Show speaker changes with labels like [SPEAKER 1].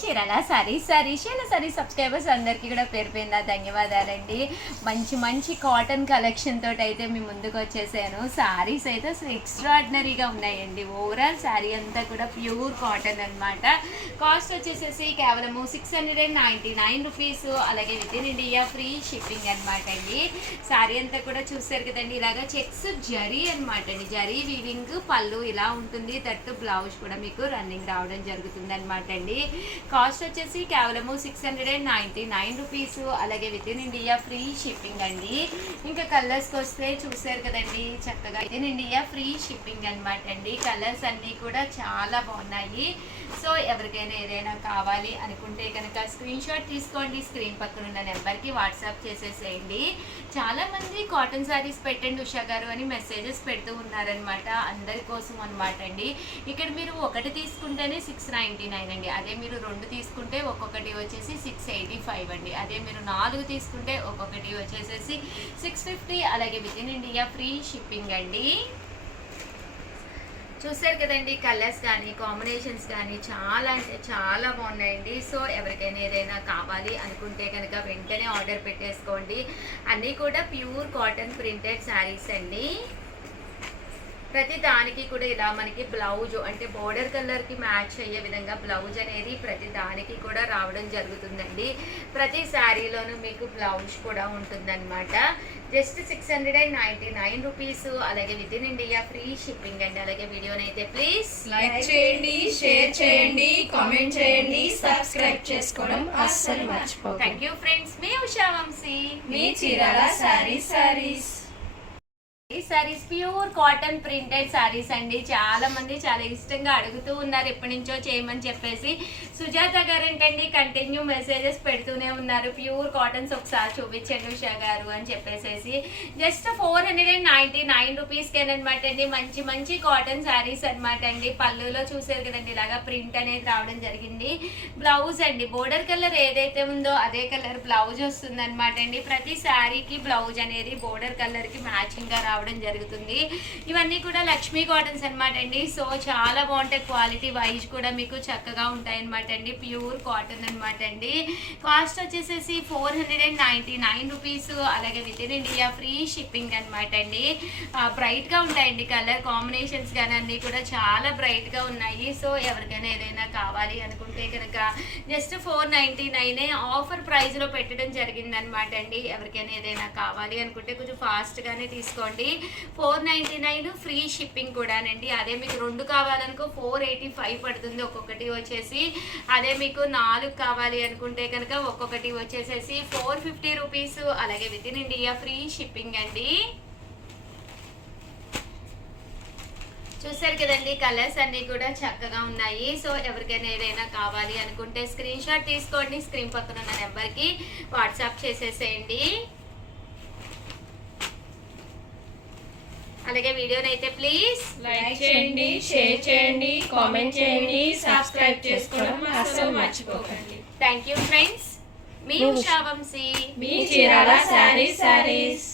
[SPEAKER 1] Chirala? Sari sorry. చీరల sorry. Subscribers అందరికీ కూడా పేరు పోయిందా ధన్యవాదాలండి. మంచి మంచి కాటన్ కలెక్షన్ తోటి అయితే మీ ముందుకు వచ్చేసాను. సారీస్ అయితే అసలు ఎక్స్ట్రాడినరీగా ఉన్నాయండి. ఓవరాల్ శారీ అంతా కూడా ప్యూర్ కాటన్ అనమాట కాస్ట్ వచ్చేసేసి కేవలము six hundred and ninety nine rupees అలాగే with in India free shipping అనమాట అండి. శారీ అంతా కూడా చూస్తారు కదండి. ఇలాగా చెక్స్ జరీ అనమాట అండి. జరీ వీవింగ్ పళ్ళు ఇలా ఉంటుంది. తట్టు బ్లౌజ్ కూడా మీకు రన్నింగ్ రావడం జరుగుతుంది అనమాట అండి. కాస్ట్ వచ్చేసి కేవలము six hundred and ninety nine rupees అలాగే with in India free shipping అండి. ఇంకా కలర్స్కి వస్తే చూసారు కదండి చక్కగా with in India free shipping అనమాట అండి. కలర్స్ అన్నీ కూడా చాలా బాగున్నాయి. సో ఎవరికైనా ఏదైనా కావాలి అనుకుంటే కనుక స్క్రీన్ షాట్ తీసుకోండి. స్క్రీన్ పక్కన ఉన్న నెంబర్కి వాట్సాప్ చేసేసేయండి. చాలామంది కాటన్ శారీస్ పెట్టండి ఉషా గారు అని మెసేజెస్ పెడుతూ ఉన్నారనమాట అందరి కోసం అనమాట అండి. ఇక్కడ మీరు ఒకటి తీసుకుంటేనే సిక్స్ నైంటీ నైన్ అండి. అదే మీరు రెండు రెండు తీసుకుంటే ఒక్కొక్కటి వచ్చేసి సిక్స్ ఎయిటీ ఫైవ్ అండి. అదే మీరు నాలుగు తీసుకుంటే ఒక్కొక్కటి వచ్చేసేసి సిక్స్ ఫిఫ్టీ అలాగే with in India free shipping అండి. చూసారు కదండి కలర్స్ కానీ కాంబినేషన్స్ కానీ చాలా అంటే చాలా బాగున్నాయండి. సో ఎవరికైనా ఏదైనా కావాలి అనుకుంటే కనుక వెంటనే ఆర్డర్ పెట్టేసుకోండి. అన్నీ కూడా ప్యూర్ కాటన్ ప్రింటెడ్ శారీస్ అండి. ప్రతి దానికి కూడా ఇలా మనకి బ్లౌజ్ అంటే బోర్డర్ కలర్కి మ్యాచ్ అయ్యే విధంగా బ్లౌజ్ అనేది ప్రతి దానికి కూడా రావడం జరుగుతుందండి. ప్రతి శారీలోనూ మీకు బ్లౌజ్ కూడా ఉంటుందన్నమాట. Just six hundred and ninety nine rupees అలాగే with in India free shipping అండి. అలాగే వీడియోని అయితే ప్లీజ్
[SPEAKER 2] లైక్ చేయండి షేర్ చేయండి కామెంట్ చేయండి సబ్స్క్రైబ్ చేసుకోవడం అస్సలు మర్చిపోకండి
[SPEAKER 1] థ్యాంక్ యూ ఫ్రెండ్స్ మీ ఉషా వంశీ.
[SPEAKER 2] మీ చీరాల సారీస్ సారీస్
[SPEAKER 1] ఈ saris pure cotton printed saris అండి. చాలా మంది చాలా ఇష్టంగా అడుగుతూ ఉన్నారు ఎప్పటి నుంచో చేయమని చెప్పేసి. సుజాత గారు ఏంటండి? కంటిన్యూ మెసేజెస్ పెడుతూనే ఉన్నారు. ప్యూర్ కాటన్స్ ఒకసారి చూపించండి ఉషా గారు అని చెప్పేసి just four hundred and ninety nine రూపీస్కేనమాట అండి. మంచి మంచి కాటన్ శారీస్ అన్నమాట అండి. పళ్ళులో చూసారు కదండి. ఇలాగా ప్రింట్ అనేది రావడం జరిగింది. బ్లౌజ్ అండి. బోర్డర్ కలర్ ఏదైతే ఉందో అదే కలర్ బ్లౌజ్ వస్తుంది అనమాట అండి. ప్రతి శారీకి బ్లౌజ్ అనేది బోర్డర్ కలర్కి రావడం రావడం జరుగుతుంది. ఇవన్నీ కూడా లక్ష్మీ కాటన్స్ అనమాట అండి. సో చాలా బాగుంటాయి క్వాలిటీ వైజ్ కూడా మీకు చక్కగా ఉంటాయి అనమాట అండి. ప్యూర్ కాటన్ అనమాట అండి. కాస్ట్ వచ్చేసేసి four hundred and ninety nine rupees. అలాగే with in India free shipping అనమాట అండి. బ్రైట్గా ఉంటాయండి కలర్ కాంబినేషన్స్ కానీ అన్నీ కూడా చాలా బ్రైట్గా ఉన్నాయి. సో ఎవరికైనా ఏదైనా కావాలి అనుకుంటే కనుక జస్ట్ ఫోర్ నైంటీ నైనే ఆఫర్ ప్రైస్లో పెట్టడం జరిగిందనమాట అండి. ఎవరికైనా ఏదైనా కావాలి అనుకుంటే కొంచెం ఫాస్ట్గానే తీసుకోండి. Four ninety nine free shipping కూడానండి. అదే మీకు రెండు కావాలనుకో ఫోర్ ఎయిటీ ఫైవ్ పడుతుంది ఒక్కొక్కటి వచ్చేసి. అదే మీకు నాలుగు కావాలి అనుకుంటే కనుక ఒక్కొక్కటి వచ్చేసేసి ఫోర్ ఫిఫ్టీ రూపీస్. అలాగే with in India free shipping అండి. చూసారు కదండి కలర్స్ అన్ని కూడా చక్కగా ఉన్నాయి. సో ఎవరికైనా ఏదైనా కావాలి అనుకుంటే స్క్రీన్ షాట్ తీసుకోండి. స్క్రీన్ పక్కన ఉన్న నెంబర్కి వాట్సాప్ చేసేసేయండి. అలాగే వీడియోని అయితే ప్లీజ్
[SPEAKER 2] లైక్ చేయండి షేర్ చేయండి కామెంట్ చేయండి సబ్స్క్రైబ్ చేసుకోవడం అస్సలు మర్చిపోకండి.
[SPEAKER 1] థ్యాంక్ యూ ఫ్రెండ్స్ మీ ఉషా వంశీ.
[SPEAKER 2] మీ చీరాల సారీస్ సారీస్